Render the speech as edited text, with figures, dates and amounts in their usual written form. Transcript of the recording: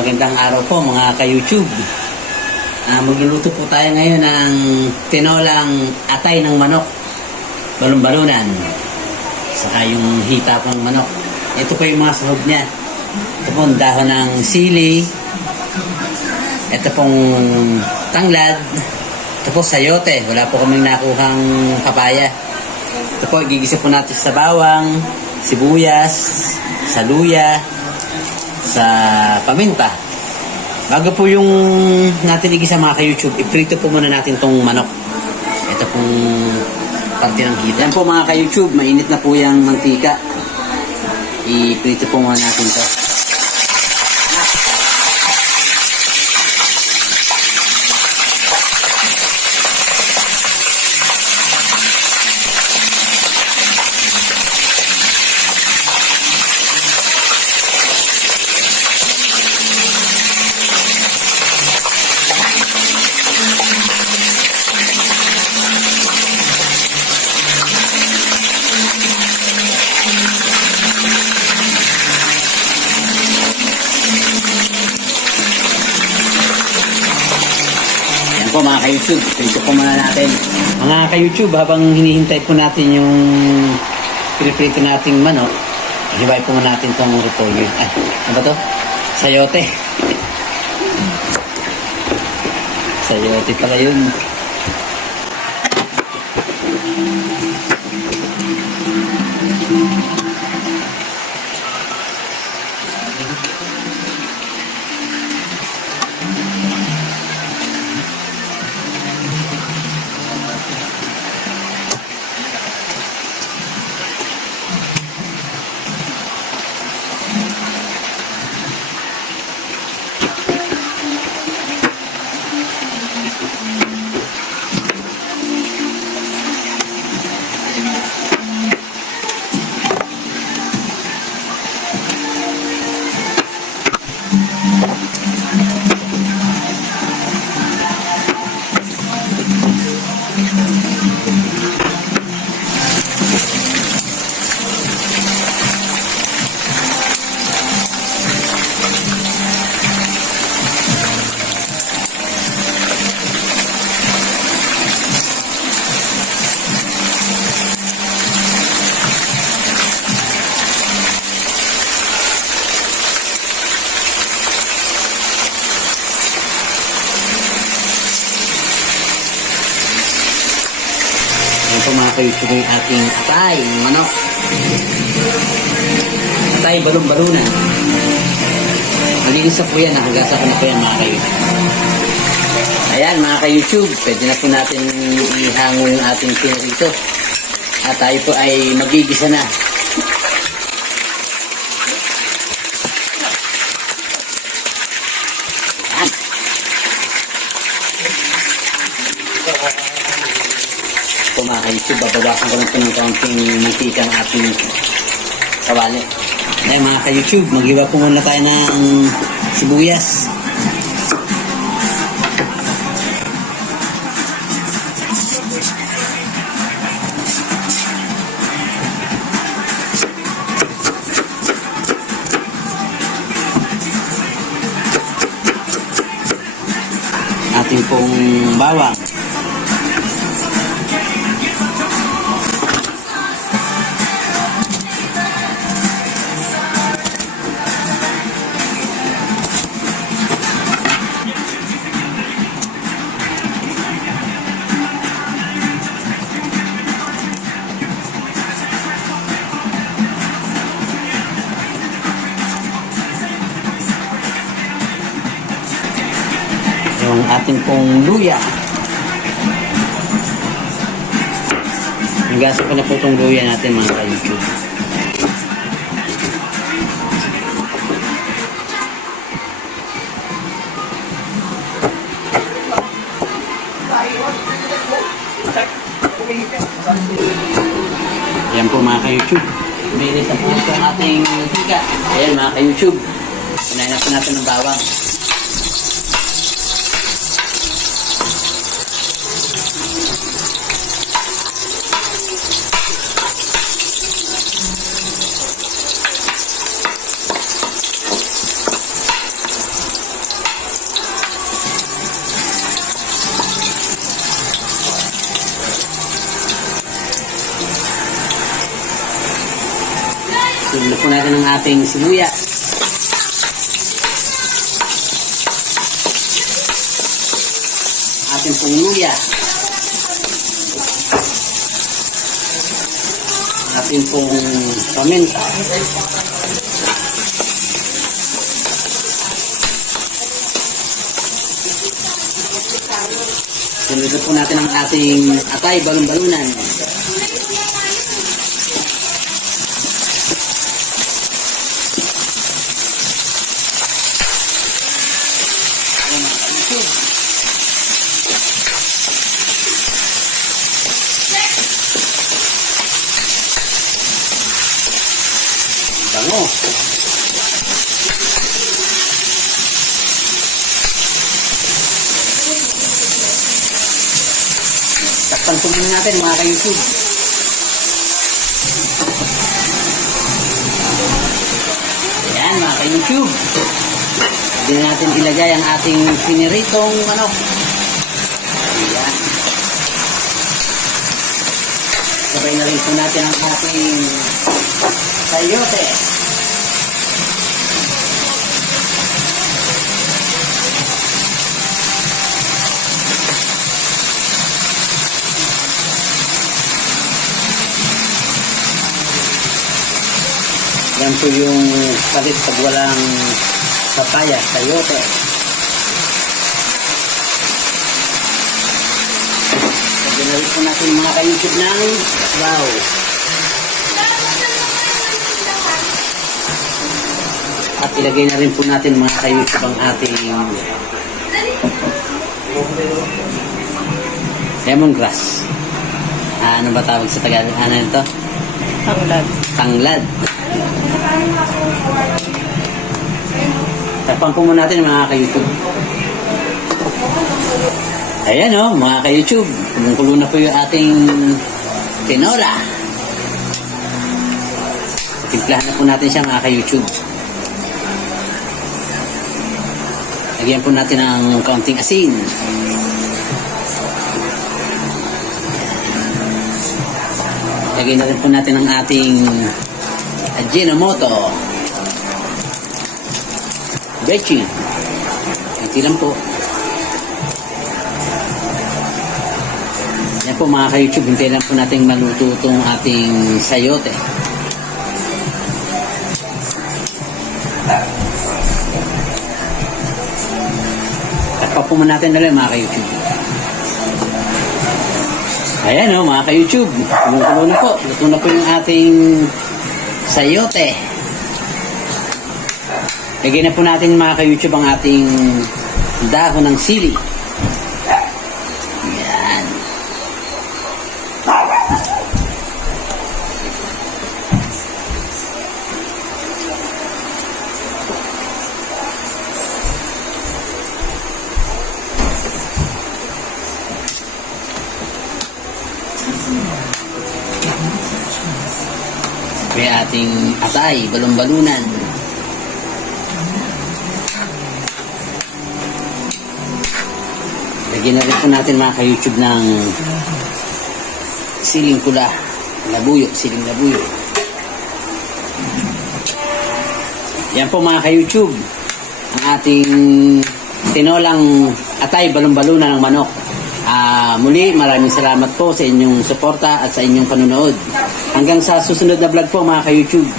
Magandang araw po mga ka-YouTube. Magluluto po tayo ngayon ng tinolang atay ng manok, balon-balunan, saka yung hita ng manok. Ito po yung mga sahog niya. Ito po ang dahon ng sili, ito pong tanglad, ito po sayote, wala po kaming nakuhang papaya. Ito po, gigisa po natin sa bawang, sibuyas, sa luya, sa paminta. Bago po yung natin igisa mga ka-YouTube, iprito po muna natin tong manok. Ito pong parte ng hita. Yan po mga ka-YouTube, mainit na po yung mantika. Iprito po muna natin to. Po mga ka-YouTube, prito po muna natin. Mga ka-YouTube, habang hinihintay po natin yung piniprito nating manok, hibay po muna natin itong repolyo. Ano ba to? Sayote. Sayote pala yun. Ito mga ka-YouTube yung ating atay, manok. Atay, balon-balunan. Malinis na po yan, nakagasa ko na po yan mga ka-YouTube. Ayan mga ka-YouTube, pwede na po natin ihango yung ating pinarito. At tayo po ay magigisa na. Mga ka-YouTube, babawasan ko lang po ng kaunting mantika ng ating kawali. Ay mga ka-YouTube, mag-iwa po muna tayo ng sibuyas. Ating pong bawang. Yung ating pong luya. Nagasa ko na po itong luya natin mga ka-YouTube. Yan po mga ka-YouTube. Mainit na po itong ating mantika. Ayan mga ka-YouTube. Unahin na po natin ng bawang. Sunod po natin ang ating sibuyas. Ating pong luya. Ating pong paminta. Sunod po natin ang ating atay, balon-balunan. Bango. Takpan po muna natin mga ka-YouTube. Ayan mga ka-YouTube. Hindi na natin ilagay ang ating piniritong manok. Ayan. Sabay na rin po natin ang ating sayote. Yan po yung palit pag walang papaya, sayote. Ginawin po natin mga ka-YouTube ng wow. At ilagay na rin po natin mga ka-YouTube ang ating lemongrass. Ano ba tawag sa Tagalog? Ano ito? Tanglad. Tanglad. Tapang po muna natin mga ka-YouTube. Ayan o, mga ka-YouTube. Kumukulo na po yung ating tinola. Timplahan na po natin siya mga ka-YouTube. Lagyan po natin ng kaunting asin. Lagyan na rin po natin ang ating Ajinomoto. Bechin. Iti lang po. Yan po mga ka-YouTube, hintayin lang po natin maluto itong ating sayote. Takpa po muna natin dali mga ka-YouTube. Ayan o mga ka-YouTube, kumukulo na po. Luto na po yung ating sayote. Lagyan na po natin mga ka-YouTube ang ating dahon ng sili. Ayan. Kaya ating atay, balon-balunan. Lagyan na rin po natin mga ka-YouTube ng siling pula, labuyo, siling labuyo. Yan po mga ka-YouTube, ang ating tinolang atay, balon-balunan ng manok. Muli, maraming salamat po sa inyong suporta at sa inyong panunood. Hanggang sa susunod na vlog po mga ka-YouTube.